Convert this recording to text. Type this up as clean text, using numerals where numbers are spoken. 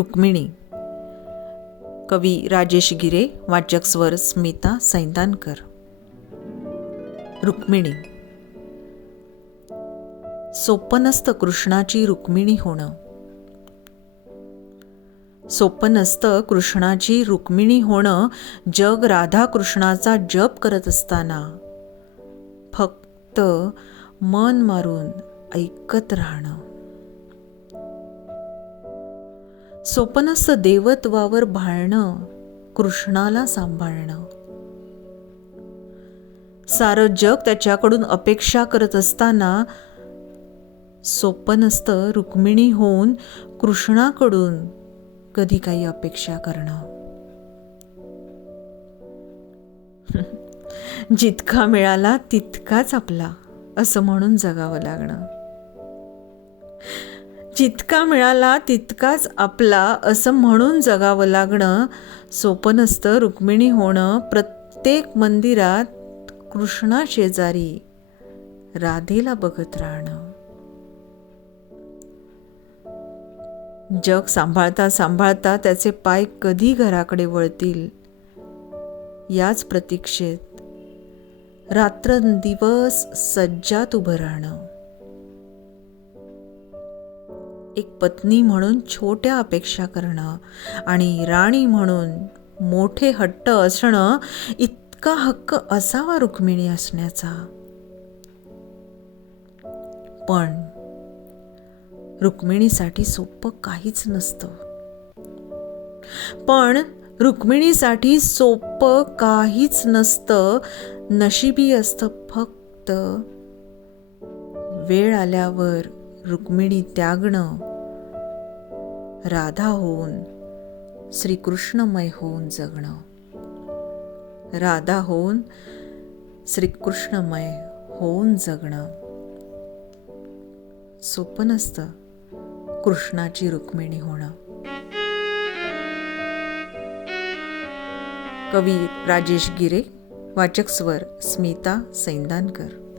रुक्मिणी. कवी राजेश गिरे. वाचक स्वर स्मिता सैंदानकर. रुक्मिणी. सोपं नसतं कृष्णाची रुक्मिणी होणं. सोपं नसतं कृष्णाची रुक्मिणी होणं. जग राधा कृष्णाचा जप करत असताना फक्त मन मारून ऐकत राहणं. सोपं नसतं देवत्वावर भाळणं, कृष्णाला सांभाळणं. सारं जग त्याच्याकडून अपेक्षा करत असताना सोपं नसतं रुक्मिणी होऊन कृष्णाकडून कधी काही अपेक्षा करणं. जितका मिळाला तितकाच आपला असं म्हणून जगावं लागणं. जितका मिळाला तितकाच आपला असं म्हणून जगावं लागणं. सोपं नसतं रुक्मिणी होणं. प्रत्येक मंदिरात कृष्णा शेजारी राधेला बघत राहणं. जग सांभाळता सांभाळता त्याचे पाय कधी घराकडे वळतील याच प्रतीक्षेत रात्रंदिवस सज्जात उभं राहणं. एक पत्नी म्हणून छोट्या अपेक्षा करणं आणि राणी म्हणून मोठे हट्ट असणं. इतका हक्क असावा रुक्मिणी असण्याचा. पण रुक्मिणीसाठी सोपं काहीच नसतं. रुक्मिणीसाठी सोपं काहीच नसतं. नशिबी असतं फक्त वेळ आल्यावर रुक्मिणी त्यागणं, राधा होऊन श्रीकृष्णमय होऊन जगणं. राधा होऊन श्रीकृष्णमय होऊन जगणं. सोपं नसतं कृष्णाची रुक्मिणी होणं. कवी राजेश गिरे. वाचक स्वर स्मिता सैंदानकर.